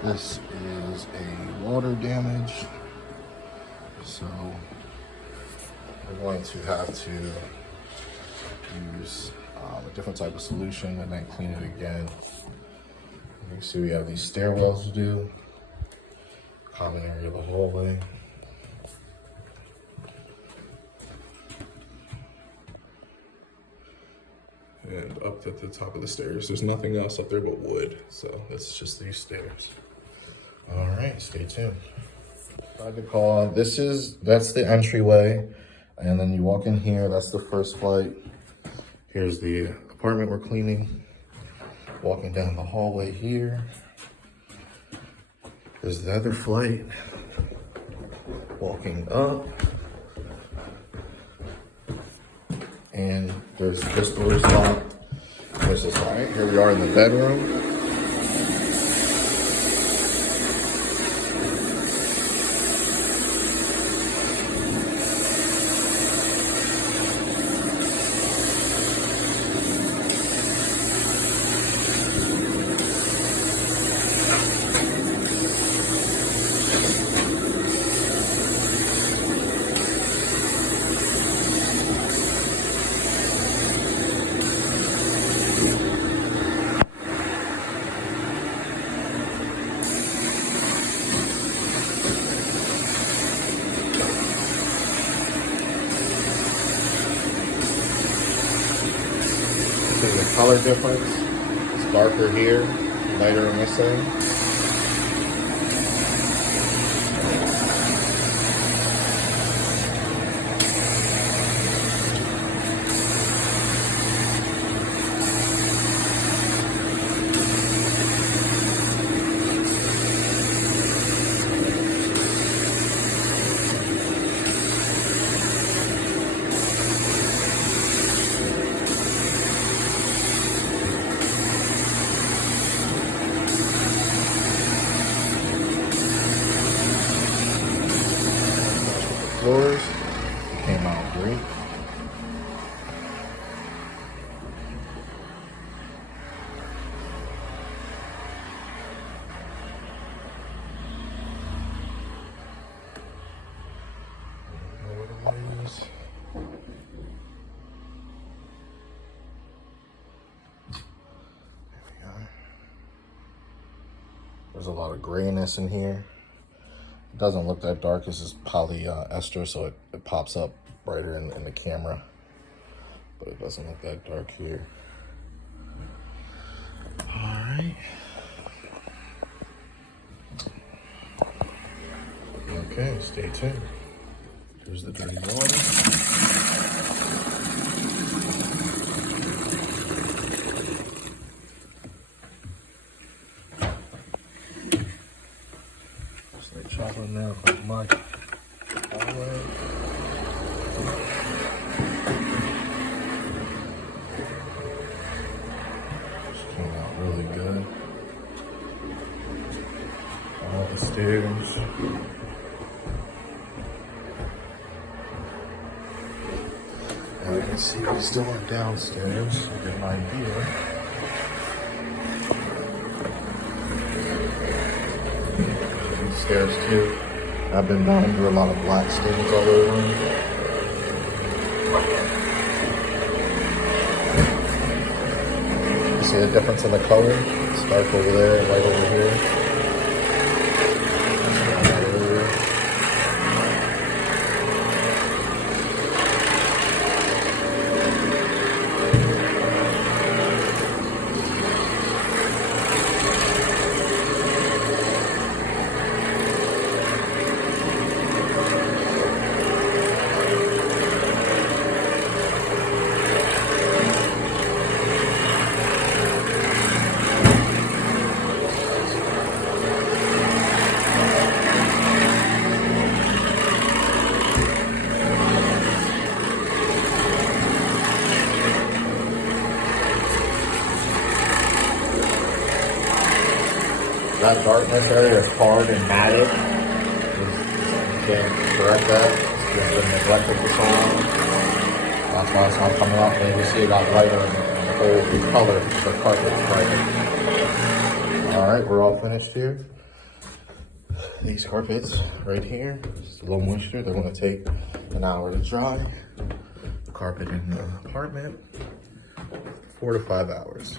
This is a water damage, so we're going to have to use a different type of solution and then clean it again. You can see we have these stairwells to do, common area of the hallway. And up at the top of the stairs, there's nothing else up there but wood, so it's just these stairs. All right, stay tuned. Tried to call. That's the entryway, and then you walk in here. That's the first flight. Here's the apartment we're cleaning. Walking down the hallway here. There's the other flight. Walking up, and there's this door's locked. There's this light. Here we are in the bedroom. See the color difference? It's darker here, lighter in this end. Floors came out great. There's a lot of grayness in here. It doesn't look that dark. This is polyester, so it pops up brighter in the camera, but it doesn't look that dark here. All right. Okay, stay tuned. Here's the dirty water. Chocolate now from Mike. Alright. Just came out really good. All the stairs. And we can see we still are downstairs. Get an idea. Stairs too. I've been down through a lot of black stains all over them. You see the difference in the color? It's dark over there, light over here. That darkness area is hard and matted. You can't correct that. It's been neglected for so long. That's why it's not coming up. And you see it got lighter and the whole color, the carpet's brighter. All right, we're all finished here. these carpets right here, just a little moisture. They're gonna take an hour to dry. The carpet in the apartment, 4 to 5 hours.